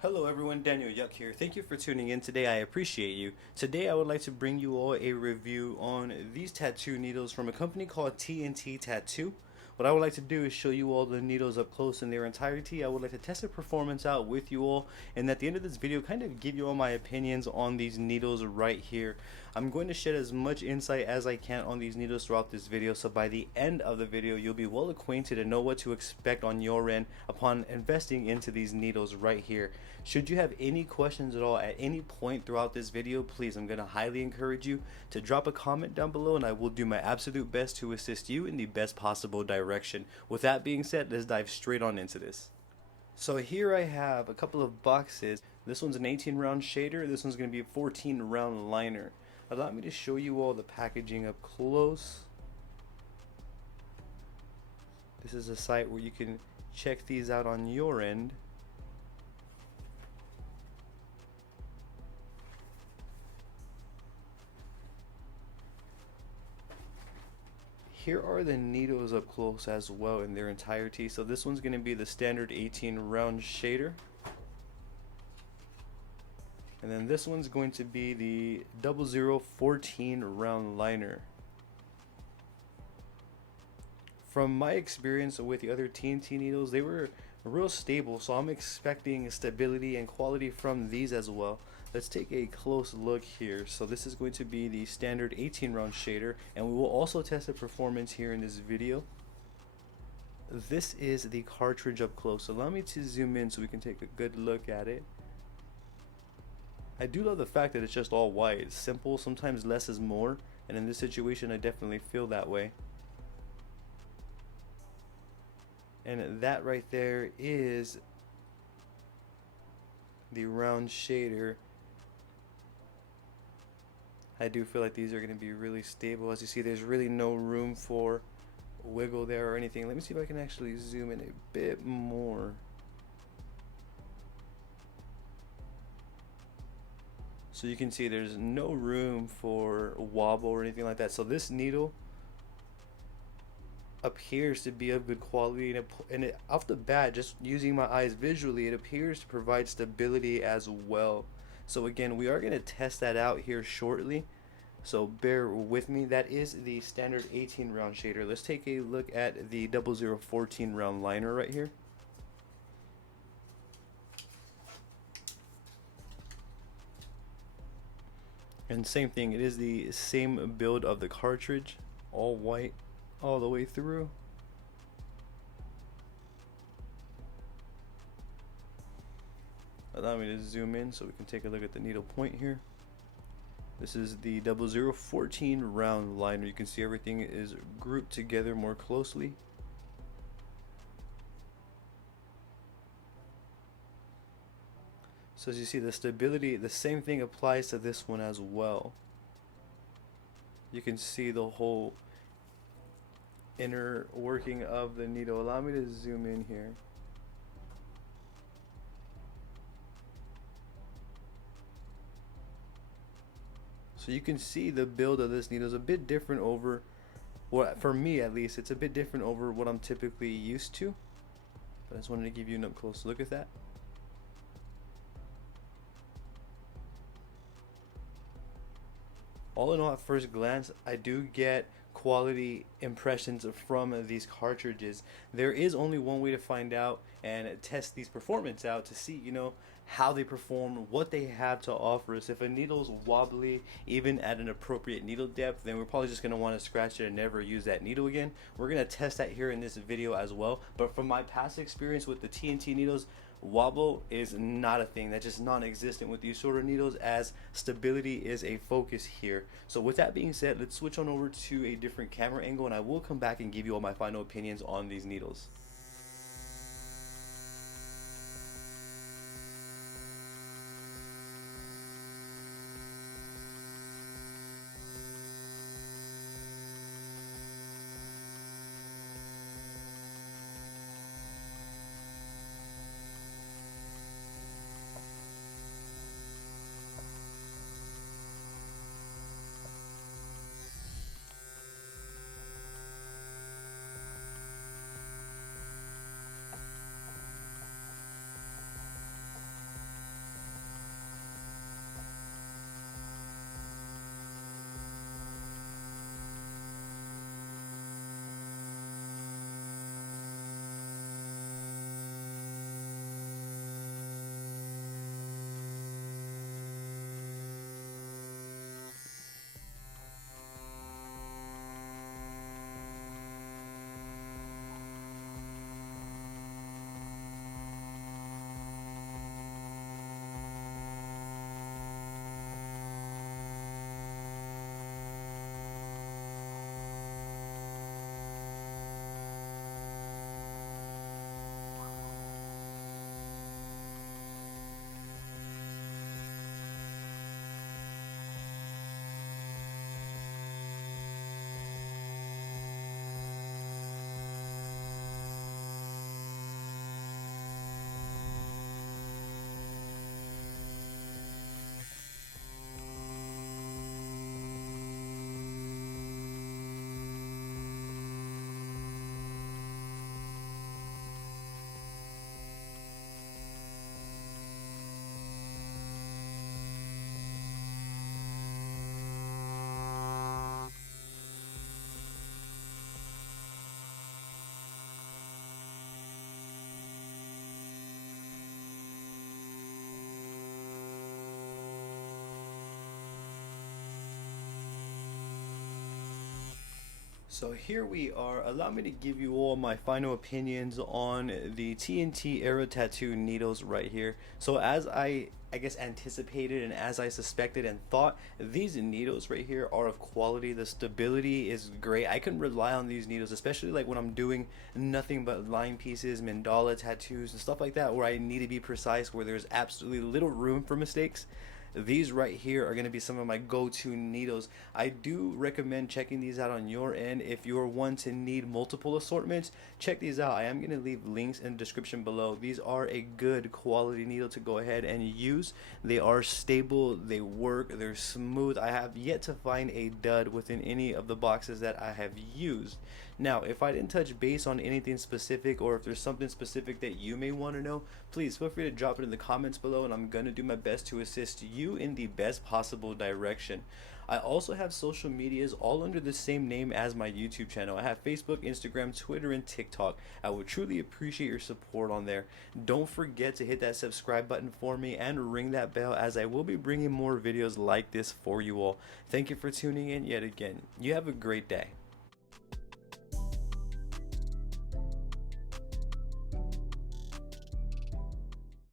Hello everyone, Daniel Yuck here. Thank you for tuning in today. I appreciate you. Today I would like to bring you all a review on these tattoo needles from a company called T&T Tattoo. What I would like to do is show you all the needles up close in their entirety. I would like to test the performance out with you all, and at the end of this video kind of give you all my opinions on these needles right here. I'm going to shed as much insight as I can on these needles throughout this video, so by the end of the video you'll be well acquainted and know what to expect on your end upon investing into these needles right here. Should you have any questions at all at any point throughout this video, please, I'm going to highly encourage you to drop a comment down below and I will do my absolute best to assist you in the best possible direction. With that being said, let's dive straight on into this. So here I have a couple of boxes. This one's an 18 round shader, this one's going to be a 14 round liner. Allow me to show you all the packaging up close. This is a site where you can check these out on your end. Here are the needles up close as well in their entirety. So this one's going to be the standard 18 round shader. And then this one's going to be the 0014 round liner. From my experience with the other T&T needles, they were real stable, so I'm expecting stability and quality from these as well. Let's take a close look here. So this is going to be the standard 18 round shader, and we will also test the performance here in this video. This is the cartridge up close. Allow me to zoom in so we can take a good look at it. I do love the fact that it's just all white. It's simple, sometimes less is more, and in this situation I definitely feel that way. And that right there is the round shader. I do feel like these are going to be really stable. As you see, there's really no room for wiggle there or anything. Let me see if I can actually zoom in a bit more. So you can see there's no room for wobble or anything like that. So this needle appears to be of good quality, and it off the bat, just using my eyes visually, it appears to provide stability as well. So again, we are going to test that out here shortly, so bear with me. That is the standard 18 round shader. Let's take a look at the 0014 round liner right here. And same thing, it is the same build of the cartridge, all white all the way through. Allow me to zoom in so we can take a look at the needle point here. This is the 0014 round liner. You can see everything is grouped together more closely. So as you see, the stability, the same thing applies to this one as well. You can see the whole inner working of the needle. Allow me to zoom in here. So you can see the build of this needle is a bit different over what, for me at least, it's a bit different over what I'm typically used to. But I just wanted to give you an up close look at that. All in all, at first glance, I do get quality impressions from these cartridges. There is only one way to find out and test these performance out to see, how they perform, what they have to offer us. If a needle's wobbly, even at an appropriate needle depth, then we're probably just going to want to scratch it and never use that needle again. We're going to test that here in this video as well. But from my past experience with the T&T needles, wobble is not a thing. That's just non-existent with these sort of needles, as stability is a focus here. So with that being said, let's switch on over to a different camera angle and I will come back and give you all my final opinions on these needles. So here we are. Allow me to give you all my final opinions on the T&T Era Tattoo Needles right here. So as I guess anticipated and as I suspected and thought, these needles right here are of quality. The stability is great. I can rely on these needles, especially like when I'm doing nothing but line pieces, mandala tattoos and stuff like that, where I need to be precise, where there's absolutely little room for mistakes. These right here are going to be some of my go-to needles. I do recommend checking these out on your end. If you're one to need multiple assortments, check these out. I am going to leave links in the description below. These are a good quality needle to go ahead and use. They are stable, they work, they're smooth. I have yet to find a dud within any of the boxes that I have used. Now, if I didn't touch base on anything specific, or if there's something specific that you may want to know, please feel free to drop it in the comments below, and I'm going to do my best to assist you in the best possible direction. I also have social medias all under the same name as my YouTube channel. I have Facebook, Instagram, Twitter, and TikTok. I would truly appreciate your support on there. Don't forget to hit that subscribe button for me and ring that bell, as I will be bringing more videos like this for you all. Thank you for tuning in yet again. You have a great day.